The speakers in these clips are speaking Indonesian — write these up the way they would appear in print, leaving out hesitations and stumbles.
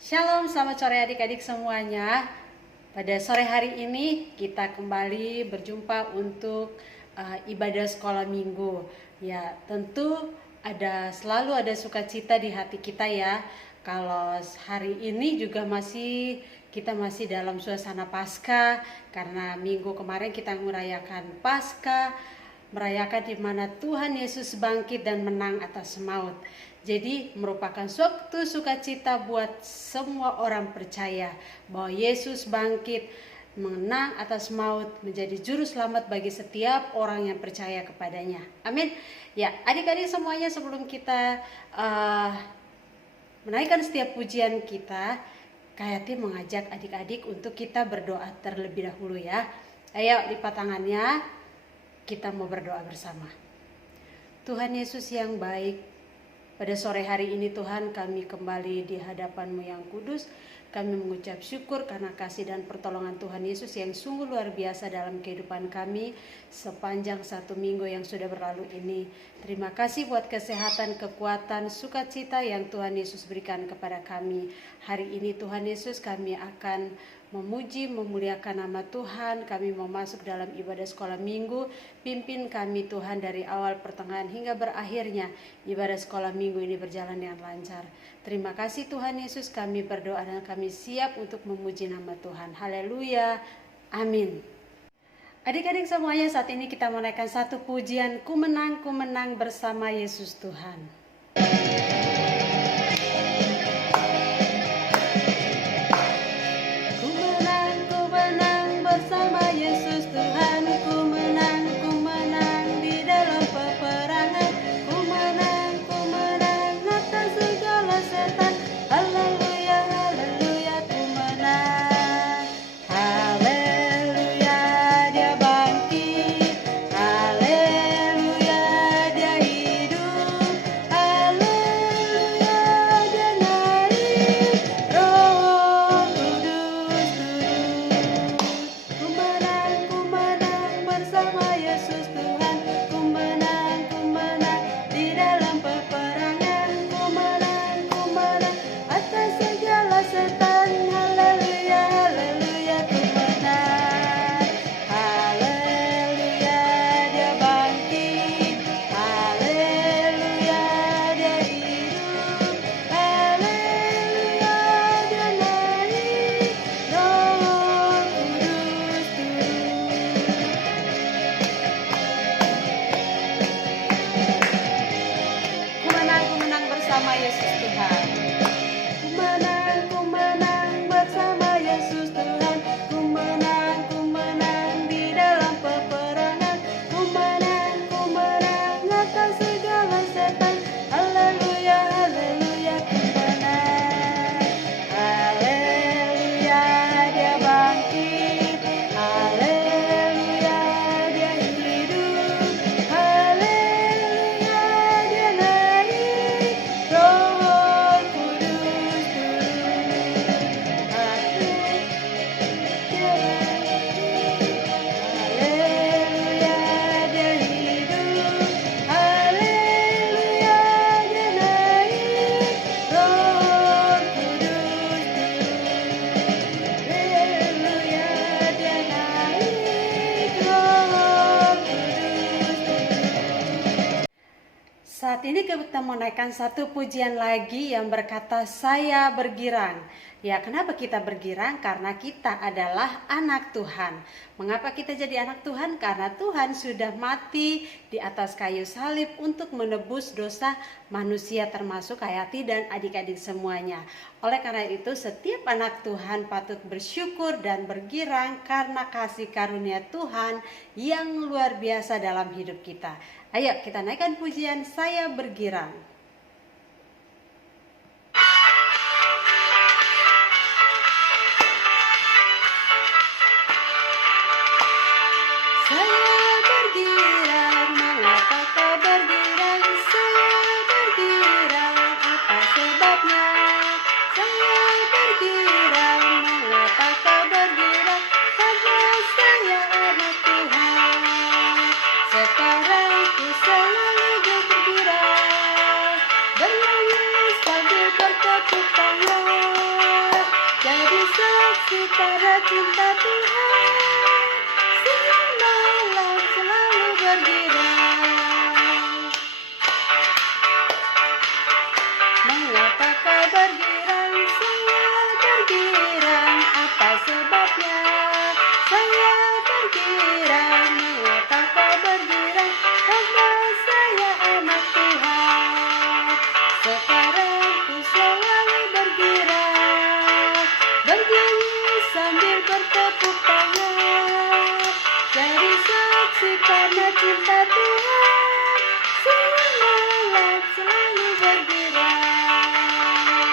Shalom, selamat sore adik-adik semuanya. Pada sore hari ini kita kembali berjumpa untuk ibadah sekolah minggu. Ya, tentu selalu ada sukacita di hati kita ya. Kalau hari ini juga kita masih dalam suasana Paskah, karena minggu kemarin kita merayakan Paskah, merayakan di mana Tuhan Yesus bangkit dan menang atas maut. Jadi merupakan suatu sukacita buat semua orang percaya bahwa Yesus bangkit, menang atas maut, menjadi juru selamat bagi setiap orang yang percaya kepadanya. Amin. Ya, adik-adik semuanya, sebelum kita menaikkan setiap pujian kita, Kayati mengajak adik-adik untuk kita berdoa terlebih dahulu ya. Ayo lipat tangannya, kita mau berdoa bersama. Tuhan Yesus yang baik, pada sore hari ini Tuhan, kami kembali di hadapan-Mu yang kudus. Kami mengucap syukur karena kasih dan pertolongan Tuhan Yesus yang sungguh luar biasa dalam kehidupan kami sepanjang satu minggu yang sudah berlalu ini. Terima kasih buat kesehatan, kekuatan, sukacita yang Tuhan Yesus berikan kepada kami. Hari ini Tuhan Yesus, kami akan memuji, memuliakan nama Tuhan. Kami mau masuk dalam ibadah sekolah minggu. Pimpin kami Tuhan dari awal, pertengahan hingga berakhirnya ibadah sekolah minggu ini berjalan dengan lancar. Terima kasih Tuhan Yesus, kami berdoa dan kami siap untuk memuji nama Tuhan. Haleluya, amin. Adik-adik semuanya, saat ini kita menaikkan satu pujian, Ku menang bersama Yesus Tuhan. Saat ini kita menaikkan satu pujian lagi yang berkata, Saya bergirang. Ya, kenapa kita bergirang? Karena kita adalah anak Tuhan. Mengapa kita jadi anak Tuhan? Karena Tuhan sudah mati di atas kayu salib untuk menebus dosa manusia, termasuk Hayati dan adik-adik semuanya. Oleh karena itu, setiap anak Tuhan patut bersyukur dan bergirang karena kasih karunia Tuhan yang luar biasa dalam hidup kita. Ayo kita naikkan pujian Saya Bergirang. Saya bergirang, mengapa kau bergirang? Saya bergirang, apa sebabnya? Saya bergirang, mengapa kau bergirang? Karena saya anak Tuhan. Sekarang ku selalu bergirang. bertepuk tangan, jadi saksi karena cinta Tuhan. Siang malam selalu bergirang. Mengapa kau bergirang? Saya bergirang. Apa sebabnya? Saya bergirang. Mengapa kau bergirang? Karena saya anak Tuhan. Sekarang ku selalu bergirang, bernyanyi sambil bertepuk tangan, jadi saksi karena cinta Tuhan. Siang malam selalu bergirang.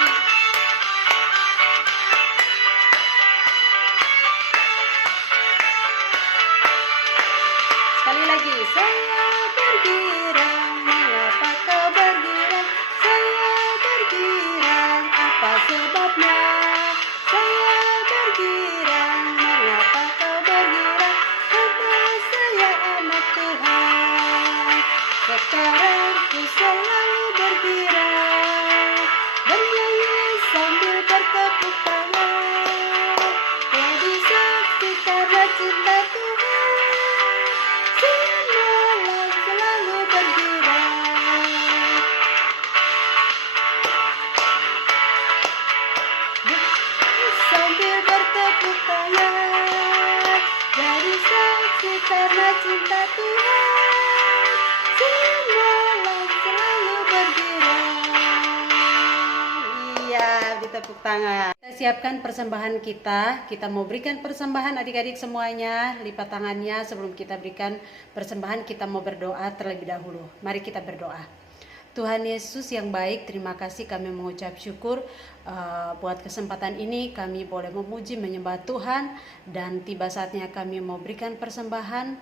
Sekali lagi, saya bergirang. Mengapa kau bergirang? Saya bergirang. Apa sebabnya? Saya bergirang. Mengapa kau bergirang? Karena saya anak Tuhan. Sekarang ku selalu bergirang, bernyanyi sambil bertepuk tangan, jadi saksi karena cinta Tuhan. Siang malam selalu bergirang. Sambil bertepuk tangan, jadi saksi karena cinta Tuhan. Siang malam selalu bergirang. Iya, ditepuk tangan. Kita siapkan persembahan kita. Kita mau berikan persembahan adik-adik semuanya. Lipat tangannya sebelum kita berikan persembahan. Kita mau berdoa terlebih dahulu. Mari kita berdoa. Tuhan Yesus yang baik, terima kasih kami mengucap syukur buat kesempatan ini kami boleh memuji menyembah Tuhan, dan tiba saatnya kami mau berikan persembahan.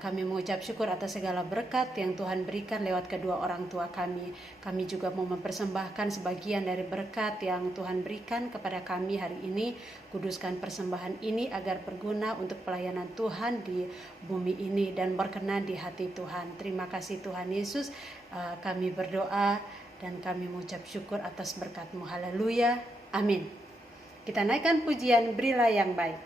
Kami mengucap syukur atas segala berkat yang Tuhan berikan lewat kedua orang tua kami. Kami juga mau mempersembahkan sebagian dari berkat yang Tuhan berikan kepada kami hari ini. Kuduskan persembahan ini agar berguna untuk pelayanan Tuhan di bumi ini dan berkenan di hati Tuhan. Terima kasih Tuhan Yesus. Kami berdoa dan kami mengucap syukur atas berkat-Mu. Haleluya. Amin. Kita naikkan pujian Berilah yang Baik.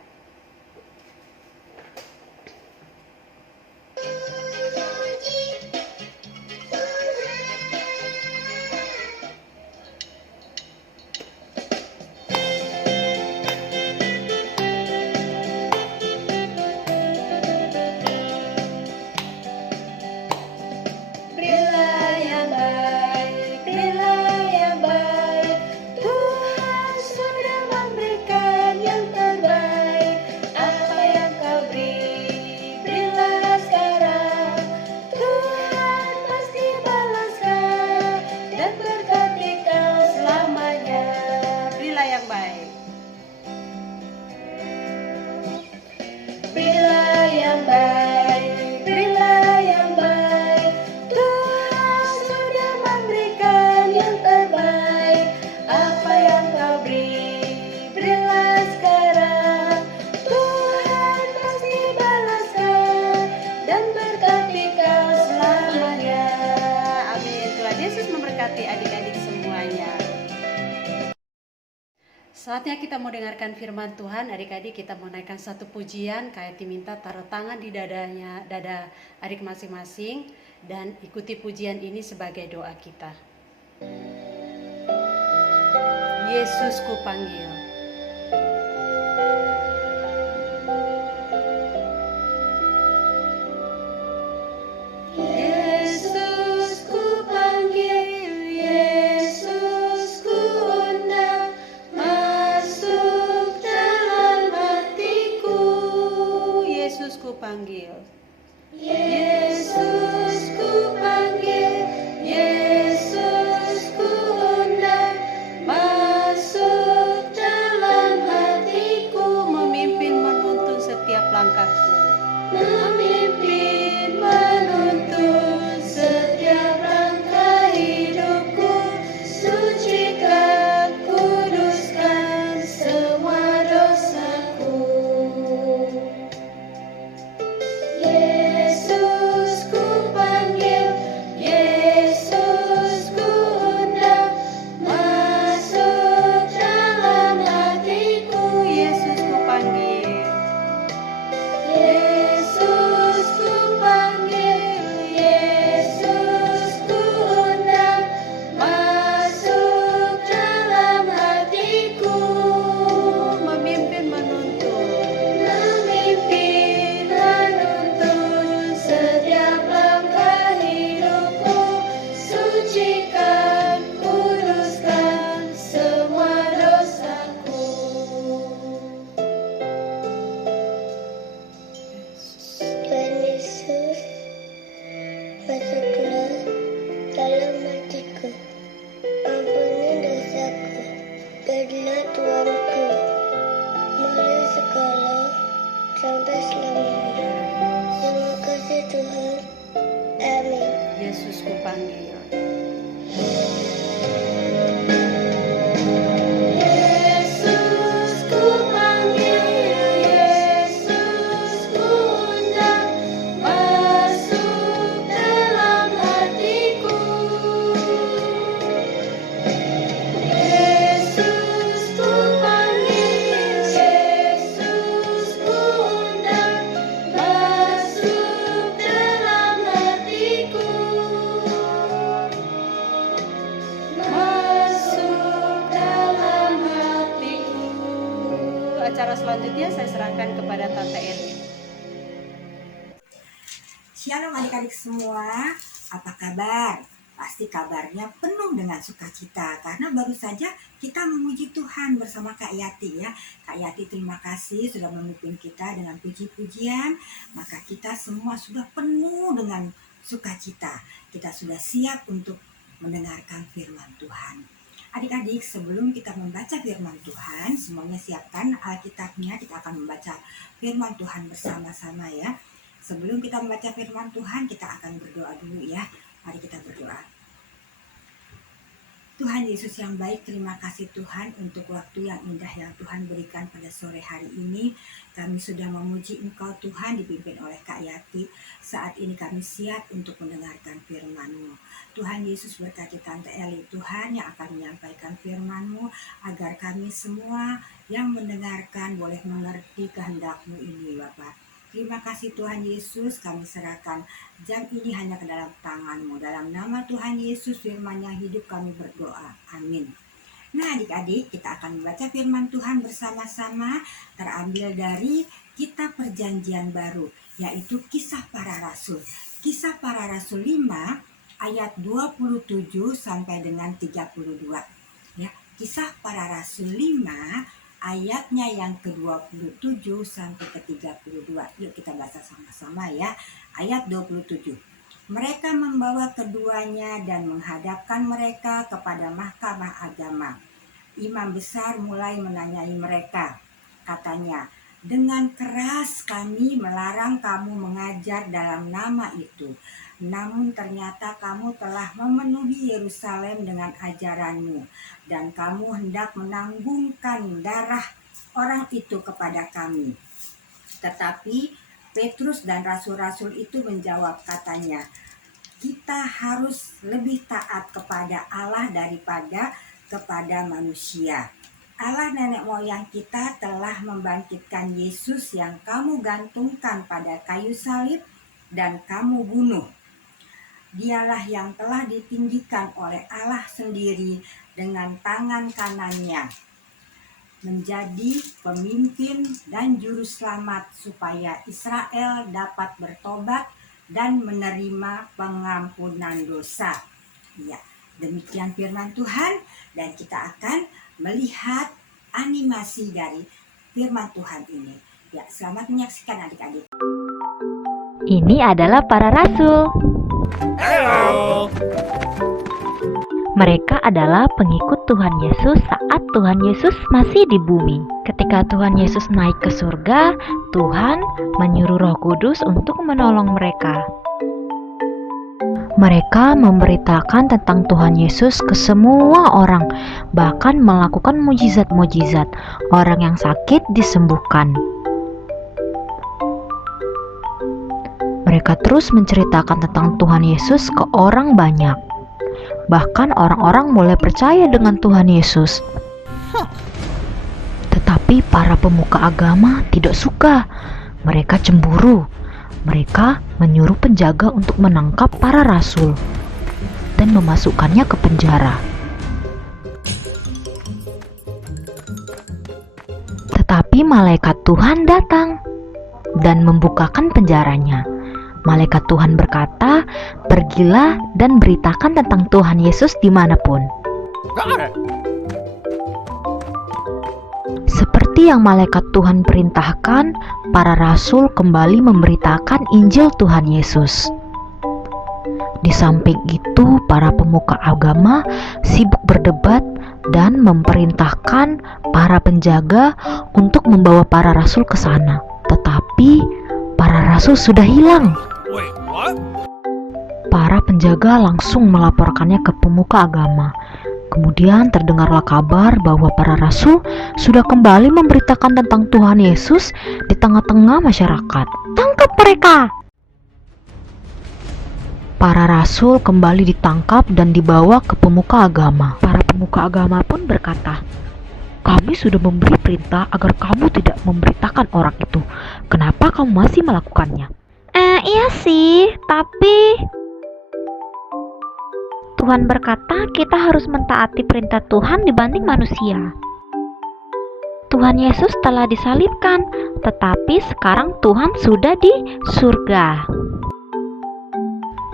Adik-adik semuanya. Saatnya kita mau dengarkan firman Tuhan. Adik-adik kita mau naikkan satu pujian. Kayak diminta taruh tangan di dada adik masing-masing dan ikuti pujian ini sebagai doa kita. Yesus ku panggil. Panggil. Yesus ku panggil, Yesus ku undang, masuk Tuanku, mulai sekarang sampai selamanya. Terima kasih Tuhan. Amin. Yesus ku panggil. Yesus ku panggil, Yesus ku undang, masuk dalam hatiku. Yesus ku panggil, Yesus ku undang, masuk dalam hatiku. Masuk dalam hatiku. Acara selanjutnya saya serahkan kepada Tante Eli. Shalom adik-adik semua, apa kabar? Pasti kabarnya penuh dengan sukacita karena baru saja kita memuji Tuhan bersama Kak Yati ya. Kak Yati terima kasih sudah memimpin kita dengan puji-pujian, maka kita semua sudah penuh dengan sukacita. Kita sudah siap untuk mendengarkan firman Tuhan. Adik-adik, sebelum kita membaca firman Tuhan, semuanya siapkan Alkitabnya, kita akan membaca firman Tuhan bersama-sama ya. Sebelum kita membaca firman Tuhan, kita akan berdoa dulu ya. Mari kita berdoa. Tuhan Yesus yang baik, terima kasih Tuhan untuk waktu yang indah yang Tuhan berikan pada sore hari ini. Kami sudah memuji Engkau Tuhan, dipimpin oleh Kak Yati. Saat ini kami siap untuk mendengarkan firman-Mu. Tuhan Yesus berkati Tante Eli Tuhan yang akan menyampaikan firman-Mu, agar kami semua yang mendengarkan boleh mengerti kehendak-Mu ini Bapak. Terima kasih Tuhan Yesus, kami serahkan jam ini hanya ke dalam tangan-Mu. Dalam nama Tuhan Yesus, firman yang hidup kami berdoa. Amin. Nah adik-adik, kita akan membaca firman Tuhan bersama-sama, terambil dari Kitab Perjanjian Baru, yaitu Kisah Para Rasul. Kisah Para Rasul 5 ayat 27 sampai dengan 32. Ya, Kisah Para Rasul 5 ayatnya yang ke-27 sampai ke-32. Yuk kita baca sama-sama ya. Ayat 27. Mereka membawa keduanya dan menghadapkan mereka kepada mahkamah agama. Imam besar mulai menanyai mereka. Katanya, dengan keras kami melarang kamu mengajar dalam nama itu. Namun ternyata kamu telah memenuhi Yerusalem dengan ajaranmu, dan kamu hendak menanggungkan darah orang itu kepada kami. Tetapi Petrus dan rasul-rasul itu menjawab, katanya, kita harus lebih taat kepada Allah daripada kepada manusia. Allah nenek moyang kita telah membangkitkan Yesus yang kamu gantungkan pada kayu salib dan kamu bunuh. Dialah yang telah ditinggikan oleh Allah sendiri dengan tangan kanannya, menjadi pemimpin dan juru selamat supaya Israel dapat bertobat dan menerima pengampunan dosa. Ya, demikian firman Tuhan, dan kita akan melihat animasi dari firman Tuhan ini. Ya, selamat menyaksikan adik-adik. Ini adalah para rasul. Halo. Mereka adalah pengikut Tuhan Yesus saat Tuhan Yesus masih di bumi. Ketika Tuhan Yesus naik ke surga, Tuhan menyuruh Roh Kudus untuk menolong mereka. Mereka memberitakan tentang Tuhan Yesus ke semua orang, bahkan melakukan mujizat-mujizat. Orang yang sakit disembuhkan. Mereka terus menceritakan tentang Tuhan Yesus ke orang banyak. Bahkan orang-orang mulai percaya dengan Tuhan Yesus. Tetapi para pemuka agama tidak suka. Mereka cemburu. Mereka menyuruh penjaga untuk menangkap para rasul dan memasukkannya ke penjara. Tetapi malaikat Tuhan datang dan membukakan penjaranya. Malaikat Tuhan berkata, "Pergilah dan beritakan tentang Tuhan Yesus dimanapun." Seperti yang malaikat Tuhan perintahkan, para rasul kembali memberitakan Injil Tuhan Yesus. Di samping itu, para pemuka agama sibuk berdebat dan memerintahkan para penjaga untuk membawa para rasul ke sana. Tetapi para rasul sudah hilang. Wait, what? Para penjaga langsung melaporkannya ke pemuka agama. Kemudian terdengarlah kabar bahwa para rasul sudah kembali memberitakan tentang Tuhan Yesus di tengah-tengah masyarakat. Tangkap mereka! Para rasul kembali ditangkap dan dibawa ke pemuka agama. Para pemuka agama pun berkata, "Kami sudah memberi perintah agar kamu tidak memberitakan orang itu. Kenapa kamu masih melakukannya?" Iya sih, tapi Tuhan berkata kita harus mentaati perintah Tuhan dibanding manusia. Tuhan Yesus telah disalibkan, tetapi sekarang Tuhan sudah di surga.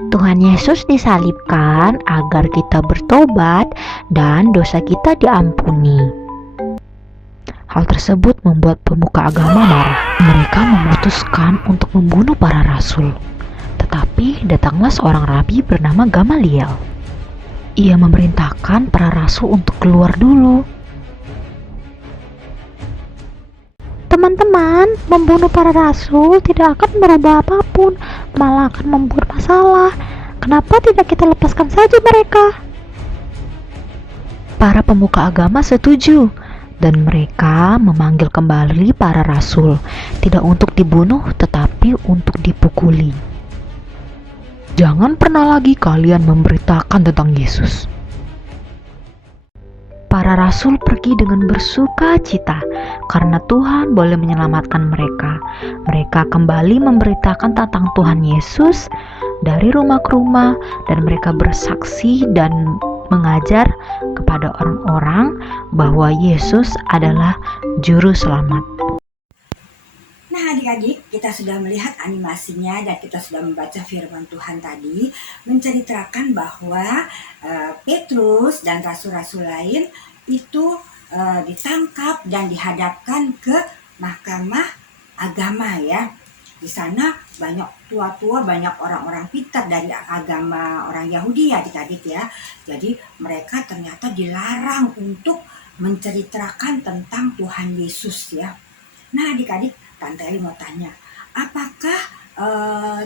Tuhan Yesus disalibkan agar kita bertobat dan dosa kita diampuni. Hal tersebut membuat pemuka agama marah. Mereka memutuskan untuk membunuh para rasul. Tetapi datanglah seorang rabi bernama Gamaliel. Ia memerintahkan para rasul untuk keluar dulu. Teman-teman, membunuh para rasul tidak akan merubah apapun, malah akan membuat masalah. Kenapa tidak kita lepaskan saja mereka? Para pemuka agama setuju, dan mereka memanggil kembali para rasul, tidak untuk dibunuh tetapi untuk dipukuli. Jangan pernah lagi kalian memberitakan tentang Yesus. Para rasul pergi dengan bersuka cita karena Tuhan boleh menyelamatkan mereka. Mereka kembali memberitakan tentang Tuhan Yesus dari rumah ke rumah, dan mereka bersaksi dan mengajar kepada orang-orang bahwa Yesus adalah juru selamat. Nah adik-adik, kita sudah melihat animasinya dan kita sudah membaca firman Tuhan tadi, menceritakan bahwa Petrus dan rasul-rasul lain itu ditangkap dan dihadapkan ke mahkamah agama ya. Di sana banyak tua-tua, banyak orang-orang pintar dari agama orang Yahudi ya adik-adik ya. Jadi mereka ternyata dilarang untuk menceritakan tentang Tuhan Yesus ya. Nah adik-adik, Tante Eli mau tanya, apakah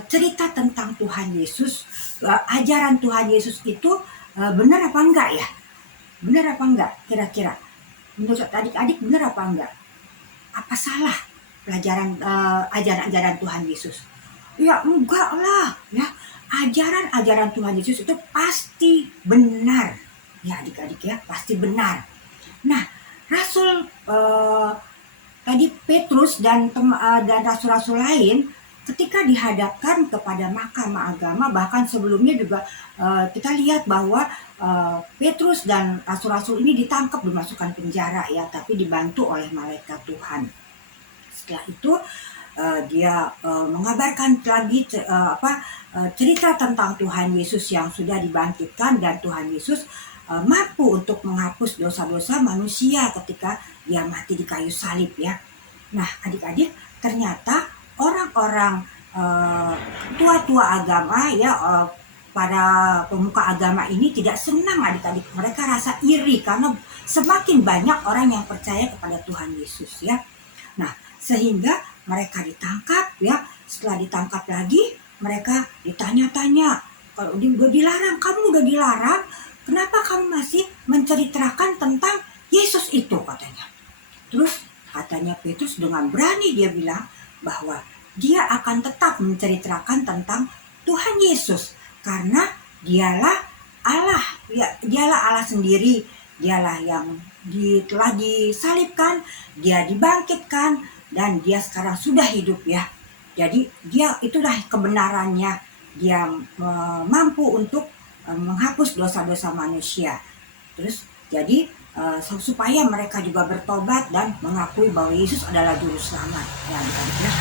cerita tentang Tuhan Yesus, ajaran Tuhan Yesus itu benar apa enggak ya? Benar apa enggak kira-kira? Menurut adik-adik benar apa enggak? Apa salah pelajaran ajaran-ajaran Tuhan Yesus? Ya enggak lah ya. Ajaran-ajaran Tuhan Yesus itu pasti benar. Ya adik-adik ya, pasti benar. Nah, Rasul tadi Petrus dan rasul-rasul lain ketika dihadapkan kepada mahkamah agama, bahkan sebelumnya juga kita lihat bahwa Petrus dan rasul-rasul ini ditangkap, dimasukkan penjara ya, tapi dibantu oleh malaikat Tuhan. Setelah itu dia mengabarkan lagi cerita tentang Tuhan Yesus yang sudah dibangkitkan, dan Tuhan Yesus mampu untuk menghapus dosa-dosa manusia ketika dia mati di kayu salib ya. Nah adik-adik, ternyata orang-orang tua-tua agama ya, para pemuka agama ini tidak senang adik-adik. Mereka rasa iri karena semakin banyak orang yang percaya kepada Tuhan Yesus ya. Nah sehingga mereka ditangkap ya. Setelah ditangkap lagi mereka ditanya-tanya, kalau udah dilarang, kamu udah dilarang, kenapa kamu masih menceritakan tentang Yesus itu katanya. Terus katanya Petrus dengan berani dia bilang bahwa dia akan tetap menceritakan tentang Tuhan Yesus karena dialah Allah, ya, dialah Allah sendiri, dialah yang telah disalibkan, dia dibangkitkan, dan dia sekarang sudah hidup ya. Jadi dia itulah kebenarannya, dia mampu untuk menghapus dosa-dosa manusia. Terus jadi supaya mereka juga bertobat dan mengakui bahwa Yesus adalah juru selamat ya adik-adik ya.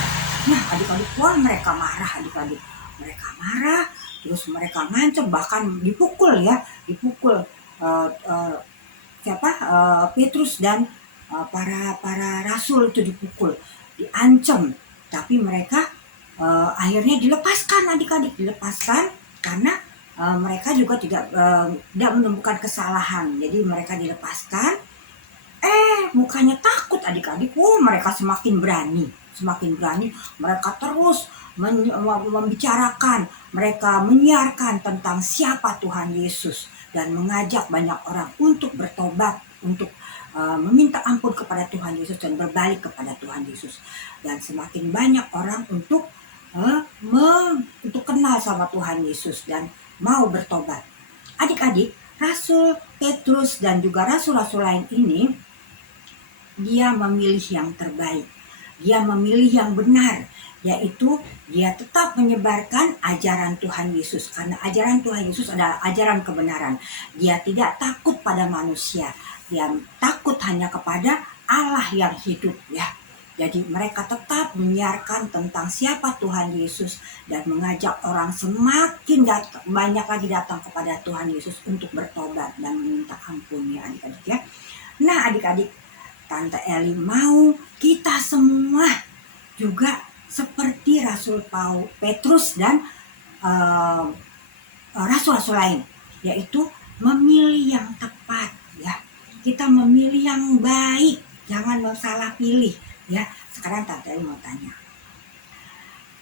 Nah adik-adik, wah mereka marah adik-adik, mereka marah, terus mereka ngancam, bahkan dipukul ya, dipukul Petrus dan para rasul itu dipukul, diancam, tapi mereka akhirnya dilepaskan adik-adik, dilepaskan karena mereka juga tidak menemukan kesalahan. Jadi mereka dilepaskan. Mukanya takut adik-adik. Mereka semakin berani. Mereka terus membicarakan, mereka menyiarkan tentang siapa Tuhan Yesus dan mengajak banyak orang untuk bertobat, untuk meminta ampun kepada Tuhan Yesus dan berbalik kepada Tuhan Yesus. Dan semakin banyak orang untuk kenal sama Tuhan Yesus dan mau bertobat. Adik-adik, Rasul Petrus dan juga rasul-rasul lain ini, dia memilih yang terbaik. Dia memilih yang benar, yaitu dia tetap menyebarkan ajaran Tuhan Yesus. Karena ajaran Tuhan Yesus adalah ajaran kebenaran. Dia tidak takut pada manusia. Dia takut hanya kepada Allah yang hidup, ya. Jadi mereka tetap menyiarkan tentang siapa Tuhan Yesus dan mengajak orang semakin banyak lagi datang kepada Tuhan Yesus untuk bertobat dan meminta ampun, ya adik-adik, ya. Nah adik-adik, Tante Eli mau kita semua juga seperti Rasul Petrus dan rasul-rasul lain, yaitu memilih yang tepat, ya. Kita memilih yang baik, jangan salah pilih, ya. Sekarang Tante Eli mau tanya,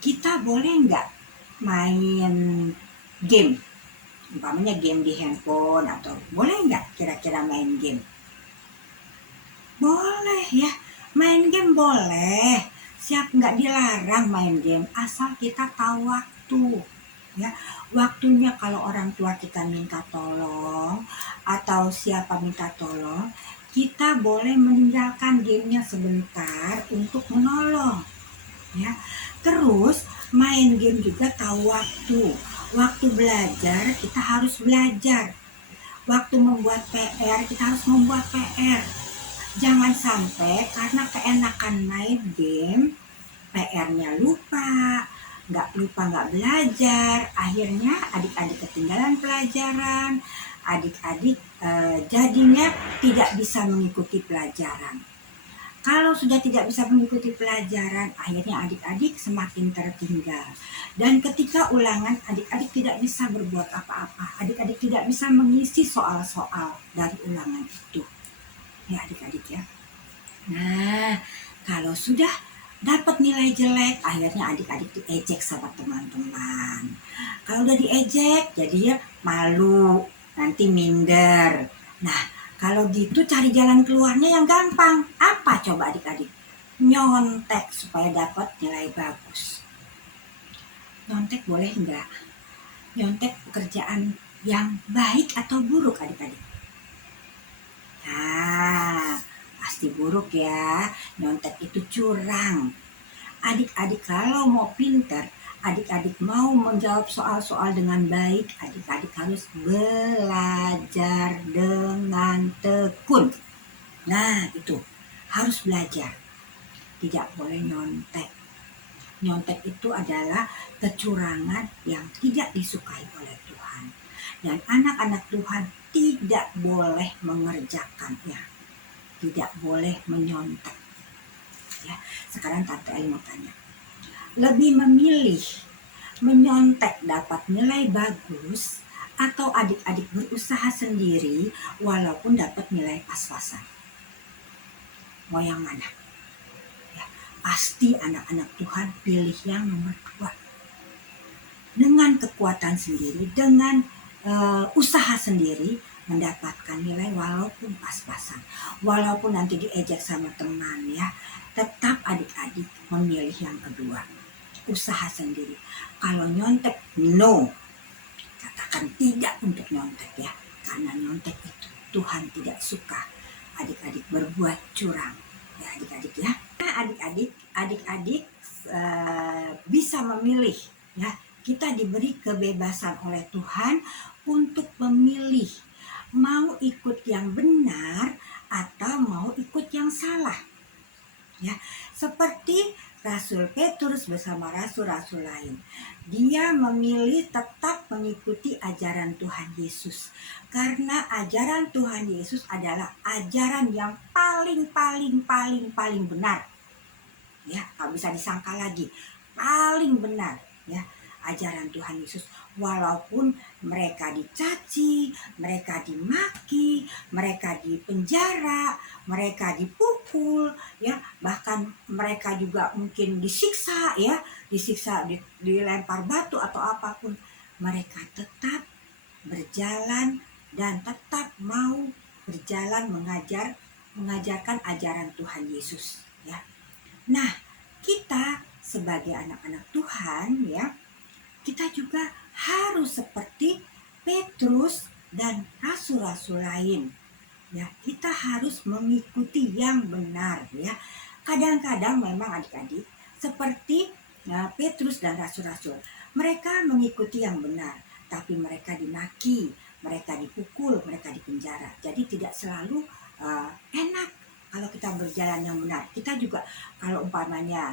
kita boleh nggak main game, umpamanya game di handphone, atau boleh nggak kira-kira main game? Boleh, ya, main game boleh. Siap, nggak dilarang main game, asal kita tahu waktu, ya. Waktunya kalau orang tua kita minta tolong atau siapa minta tolong, kita boleh meninggalkan gamenya sebentar untuk menolong, ya. Terus main game juga tahu waktu. Waktu belajar kita harus belajar. Waktu membuat PR kita harus membuat PR. Jangan sampai karena keenakan main game, PR-nya lupa nggak belajar, akhirnya adik-adik ketinggalan pelajaran, adik-adik jadinya tidak bisa mengikuti pelajaran. Kalau sudah tidak bisa mengikuti pelajaran, akhirnya adik-adik semakin tertinggal. Dan ketika ulangan, adik-adik tidak bisa berbuat apa-apa, adik-adik tidak bisa mengisi soal-soal dari ulangan itu, ya adik-adik, ya. Nah, kalau sudah dapat nilai jelek, akhirnya adik-adik diejek sama teman-teman. Kalau udah diejek, jadi ya malu, nanti minder. Nah, kalau gitu cari jalan keluarnya yang gampang. Apa coba adik-adik? Nyontek supaya dapat nilai bagus. Nyontek boleh enggak? Nyontek pekerjaan yang baik atau buruk adik-adik? Nah, pasti buruk, ya. Nyontek itu curang. Adik-adik kalau mau pinter, adik-adik mau menjawab soal-soal dengan baik, adik-adik harus belajar dengan tekun. Nah, itu harus belajar. Tidak boleh nyontek. Nyontek itu adalah kecurangan yang tidak disukai oleh Tuhan. Dan anak-anak Tuhan tidak boleh mengerjakannya. Tidak boleh menyontek, ya. Sekarang Tante Eli mau tanya, lebih memilih menyontek dapat nilai bagus atau adik-adik berusaha sendiri walaupun dapat nilai pas-pasan? Mau yang mana? Ya, pasti anak-anak Tuhan pilih yang nomor 2. Dengan kekuatan sendiri, dengan usaha sendiri, mendapatkan nilai walaupun pas-pasan, walaupun nanti diejek sama teman, ya. Tetap adik-adik memilih yang kedua, usaha sendiri. Kalau nyontek, no, katakan tidak untuk nyontek, ya, karena nyontek itu Tuhan tidak suka. Adik-adik berbuat curang, ya adik-adik, ya. Nah, adik-adik bisa memilih, ya. Kita diberi kebebasan oleh Tuhan untuk memilih mau ikut yang benar atau mau ikut yang salah, ya. Seperti Rasul Petrus bersama rasul-rasul lain, dia memilih tetap mengikuti ajaran Tuhan Yesus, karena ajaran Tuhan Yesus adalah ajaran yang paling benar, ya. Nggak bisa disangka lagi, paling benar, ya, ajaran Tuhan Yesus. walaupun mereka dicaci, mereka dimaki, mereka dipenjara, mereka dipukul, ya, bahkan mereka juga mungkin disiksa, ya, dilempar batu atau apapun, mereka tetap berjalan dan tetap mau berjalan mengajarkan ajaran Tuhan Yesus, ya. Nah, kita sebagai anak-anak Tuhan, ya, kita juga harus seperti Petrus dan rasul-rasul lain. Ya, kita harus mengikuti yang benar, ya. Kadang-kadang memang adik-adik seperti Petrus dan rasul-rasul, mereka mengikuti yang benar, tapi mereka dimaki, mereka dipukul, mereka dipenjara. Jadi tidak selalu enak kalau kita berjalan yang benar. Kita juga kalau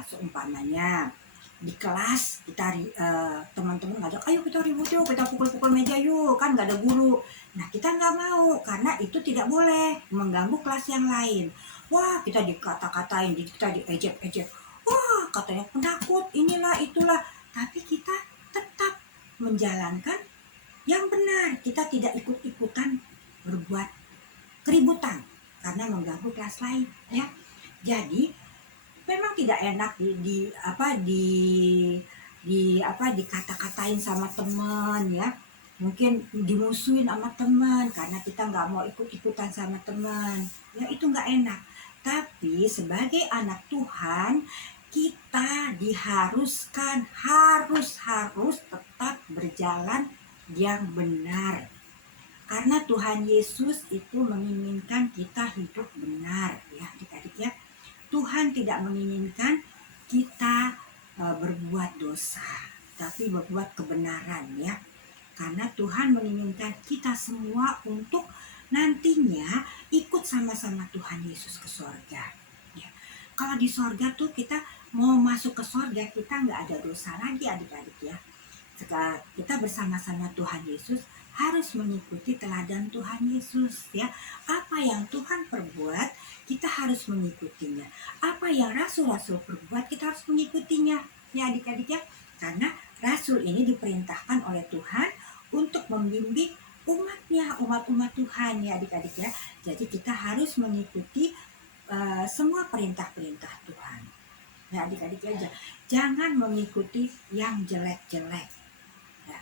seumpamanya di kelas kita teman-teman ngajak, ayo kita ribut yuk, kita pukul-pukul meja yuk, kan nggak ada guru. Nah, kita nggak mau karena itu tidak boleh mengganggu kelas yang lain. Wah, kita dikata-katain, kita diejek-ejek. Wah, katanya penakut, inilah itulah. Tapi kita tetap menjalankan yang benar. Kita tidak ikut-ikutan berbuat keributan karena mengganggu kelas lain, ya. Jadi memang tidak enak dikata-katain sama teman, ya. Mungkin dimusuhin sama teman karena kita nggak mau ikut-ikutan sama teman, ya, itu nggak enak. Tapi sebagai anak Tuhan, kita diharuskan harus tetap berjalan yang benar. Karena Tuhan Yesus itu menginginkan kita hidup benar, ya adik-adik, ya. Tuhan tidak menginginkan kita berbuat dosa, tapi berbuat kebenaran, ya. Karena Tuhan menginginkan kita semua untuk nantinya ikut sama-sama Tuhan Yesus ke sorga, ya. Kalau di sorga tuh kita mau masuk ke sorga, kita nggak ada dosa lagi adik-adik, ya. Sekarang kita bersama-sama Tuhan Yesus harus mengikuti teladan Tuhan Yesus, ya. Apa yang Tuhan perbuat, kita harus mengikutinya. Apa yang rasul-rasul perbuat, kita harus mengikutinya, ya adik-adik, ya. Karena rasul ini diperintahkan oleh Tuhan untuk membimbing umatnya, umat-umat Tuhan, ya adik-adik, ya. Jadi kita harus mengikuti semua perintah-perintah Tuhan, ya adik-adik, ya. Jangan mengikuti yang jelek-jelek, ya.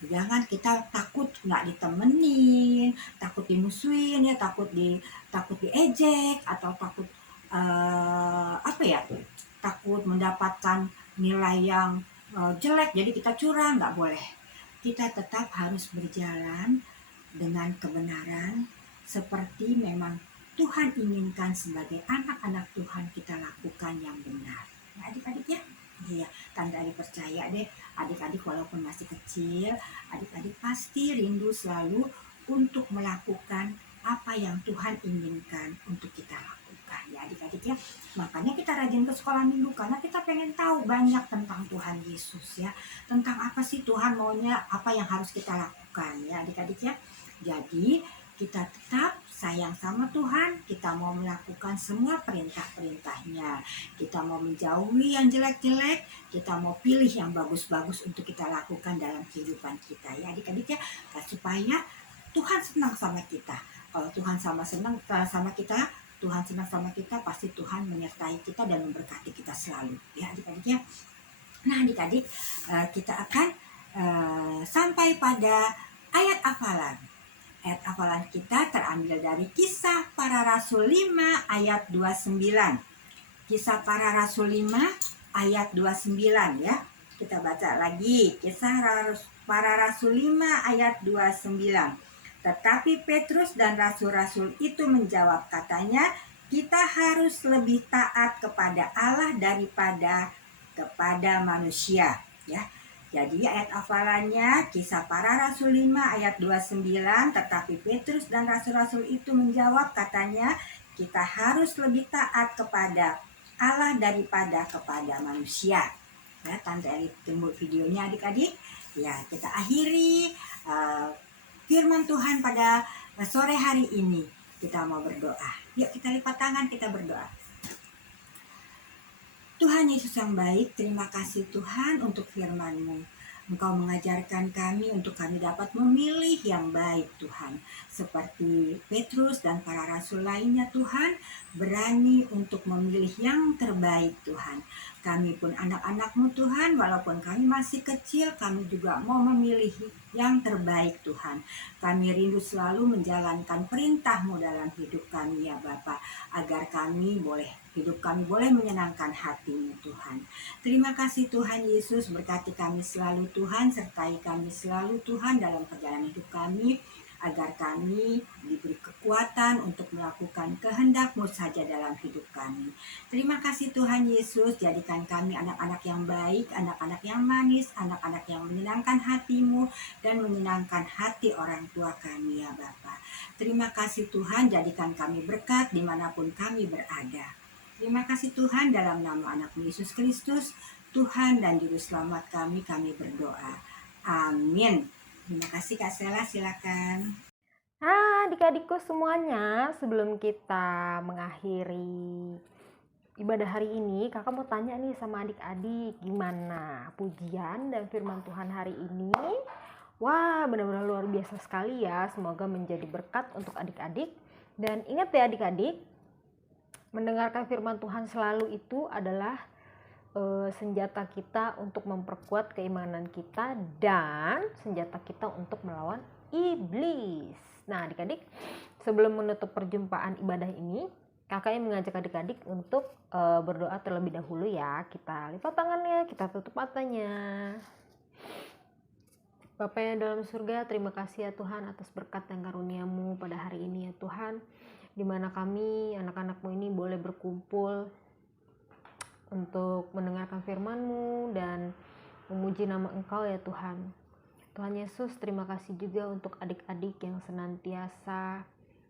Jangan kita takut nggak ditemenin, takut dimusuhin, ya, takut diejek, atau takut takut mendapatkan nilai yang jelek, jadi kita curang. Nggak boleh. Kita tetap harus berjalan dengan kebenaran seperti memang Tuhan inginkan sebagai anak-anak Tuhan, kita lakukan yang benar, ya adik-adik, ya. Iya, Tante Ari percaya deh, adik-adik walaupun masih kecil, adik-adik pasti rindu selalu untuk melakukan apa yang Tuhan inginkan untuk kita lakukan, ya adik-adik, ya. Makanya kita rajin ke sekolah minggu, karena kita pengen tahu banyak tentang Tuhan Yesus, ya. Tentang apa sih Tuhan maunya, apa yang harus kita lakukan, ya adik-adik, ya. Jadi kita tetap sayang sama Tuhan, kita mau melakukan semua perintah-perintahnya, kita mau menjauhi yang jelek-jelek, kita mau pilih yang bagus-bagus untuk kita lakukan dalam kehidupan kita, ya adik-adik, ya. Supaya Tuhan senang sama kita. Kalau Tuhan senang sama kita, Tuhan senang sama kita, pasti Tuhan menyertai kita dan memberkati kita selalu, ya adik-adik, ya. Nah adik-adik, kita akan sampai pada ayat hafalan. Ayat hafalan kita terambil dari Kisah Para Rasul 5 ayat 29. Kisah Para Rasul 5 ayat 29, ya. Kita baca lagi. Kisah Para Rasul 5 ayat 29. Tetapi Petrus dan rasul-rasul itu menjawab, katanya, kita harus lebih taat kepada Allah daripada kepada manusia, ya. Jadi ayat hafalannya Kisah Para Rasul 5 ayat 29, tetapi Petrus dan rasul-rasul itu menjawab, katanya, kita harus lebih taat kepada Allah daripada kepada manusia. Ya, Tante Eli tunggu videonya adik-adik. Ya, kita akhiri firman Tuhan pada sore hari ini. Kita mau berdoa. Yuk kita lipat tangan, kita berdoa. Tuhan Yesus yang baik, terima kasih Tuhan untuk firman-Mu. Engkau mengajarkan kami untuk kami dapat memilih yang baik Tuhan. Seperti Petrus dan para rasul lainnya Tuhan, berani untuk memilih yang terbaik Tuhan. Kami pun anak-anak-Mu Tuhan, walaupun kami masih kecil, kami juga mau memilih yang terbaik Tuhan. Kami rindu selalu menjalankan perintah-Mu dalam hidup kami ya Bapa, agar hidup kami boleh menyenangkan hati-Mu Tuhan. Terima kasih Tuhan Yesus, berkati kami selalu Tuhan, sertai kami selalu Tuhan dalam perjalanan hidup kami, agar kami diberi kekuatan untuk melakukan kehendak-Mu saja dalam hidup kami. Terima kasih Tuhan Yesus, jadikan kami anak-anak yang baik, anak-anak yang manis, anak-anak yang menyenangkan hati-Mu dan menyenangkan hati orang tua kami ya Bapa. Terima kasih Tuhan, jadikan kami berkat dimanapun kami berada. Terima kasih Tuhan, dalam nama anak-Mu Yesus Kristus, Tuhan dan Juru Selamat kami berdoa. Amin. Terima kasih Kak Sela, silakan. Adik-adikku semuanya, sebelum kita mengakhiri ibadah hari ini, kakak mau tanya nih sama adik-adik, gimana pujian dan firman Tuhan hari ini? Wah, benar-benar luar biasa sekali ya. Semoga menjadi berkat untuk adik-adik. Dan ingat ya adik-adik, mendengarkan firman Tuhan selalu itu adalah senjata kita untuk memperkuat keimanan kita dan senjata kita untuk melawan iblis. Nah adik-adik, sebelum menutup perjumpaan ibadah ini, kakaknya mengajak adik-adik untuk berdoa terlebih dahulu ya. Kita lipat tangannya, kita tutup matanya. Bapa yang dalam surga, terima kasih ya Tuhan atas berkat dan karunia-Mu pada hari ini ya Tuhan, di mana kami anak-anak-Mu ini boleh berkumpul untuk mendengarkan firman-Mu dan memuji nama Engkau ya Tuhan. Tuhan Yesus, terima kasih juga untuk adik-adik yang senantiasa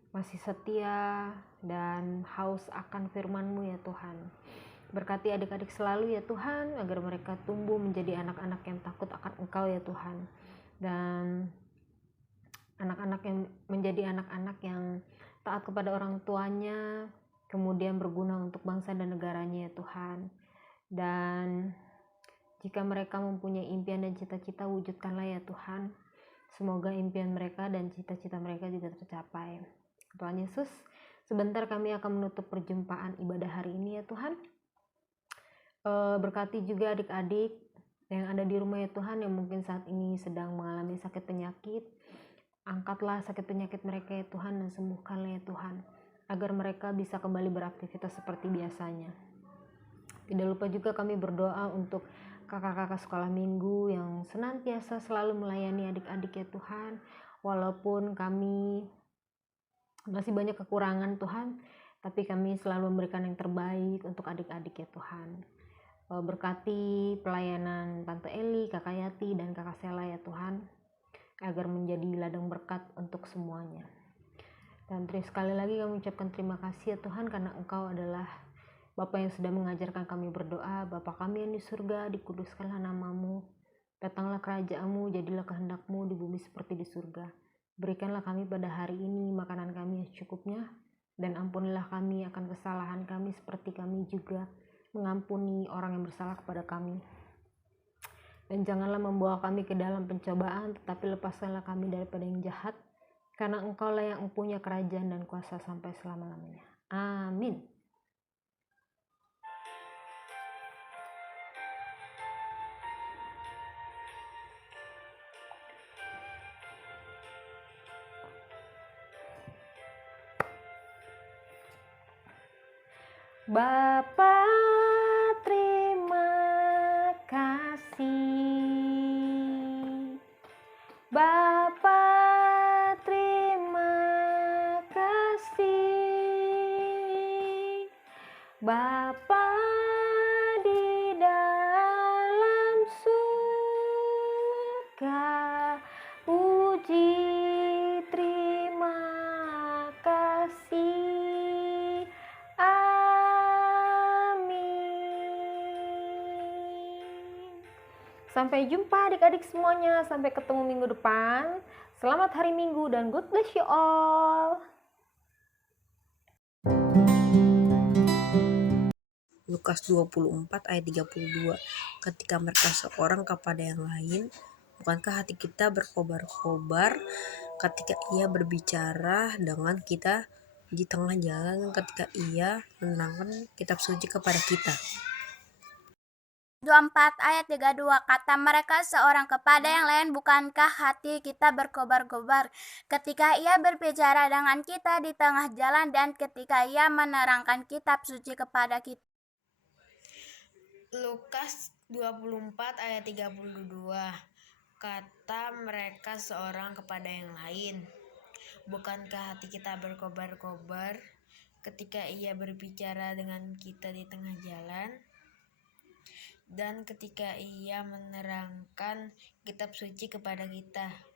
masih setia dan haus akan firman-Mu ya Tuhan. Berkati adik-adik selalu ya Tuhan, agar mereka tumbuh menjadi anak-anak yang takut akan Engkau ya Tuhan. Dan anak-anak yang menjadi anak-anak yang taat kepada orang tuanya, kemudian berguna untuk bangsa dan negaranya ya Tuhan. Dan jika mereka mempunyai impian dan cita-cita, wujudkanlah ya Tuhan. Semoga impian mereka dan cita-cita mereka juga tercapai. Tuhan Yesus, sebentar kami akan menutup perjumpaan ibadah hari ini ya Tuhan. Berkati juga adik-adik yang ada di rumah ya Tuhan, yang mungkin saat ini sedang mengalami sakit penyakit. Angkatlah sakit penyakit mereka ya Tuhan, dan sembuhkanlah ya Tuhan, agar mereka bisa kembali beraktivitas seperti biasanya. Tidak lupa juga kami berdoa untuk kakak-kakak sekolah minggu yang senantiasa selalu melayani adik-adik ya Tuhan. Walaupun kami masih banyak kekurangan Tuhan, tapi kami selalu memberikan yang terbaik untuk adik-adik ya Tuhan. Berkati pelayanan Tante Eli, Kakak Yati, dan Kakak Sela ya Tuhan, agar menjadi ladang berkat untuk semuanya. Dan sekali lagi kami ucapkan terima kasih ya Tuhan, karena Engkau adalah Bapa yang sudah mengajarkan kami berdoa. Bapa kami yang di surga, dikuduskanlah nama-Mu, datanglah kerajaan-Mu, jadilah kehendak-Mu di bumi seperti di surga. Berikanlah kami pada hari ini makanan kami yang secukupnya, dan ampunilah kami akan kesalahan kami seperti kami juga mengampuni orang yang bersalah kepada kami. Dan janganlah membawa kami ke dalam pencobaan, tetapi lepaskanlah kami daripada yang jahat, karena Engkaulah yang mempunyai kerajaan dan kuasa sampai selama-lamanya. Amin. Bapa, terima kasih. Bapa, terima kasih. Bapa di dalam surga, puji terima kasih. Sampai jumpa adik-adik semuanya. Sampai ketemu minggu depan. Selamat hari Minggu dan God bless you all. Lukas 24 ayat 32. Ketika mereka seorang kepada yang lain Bukankah hati kita berkobar-kobar ketika Ia berbicara dengan kita di tengah jalan, ketika Ia menerangkan kitab suci kepada kita? 24 ayat 32, kata mereka seorang kepada yang lain, bukankah hati kita berkobar-kobar ketika Ia berbicara dengan kita di tengah jalan dan ketika Ia menerangkan kitab suci kepada kita? Lukas 24 ayat 32, kata mereka seorang kepada yang lain, bukankah hati kita berkobar-kobar ketika Ia berbicara dengan kita di tengah jalan dan ketika Ia menerangkan kitab suci kepada kita?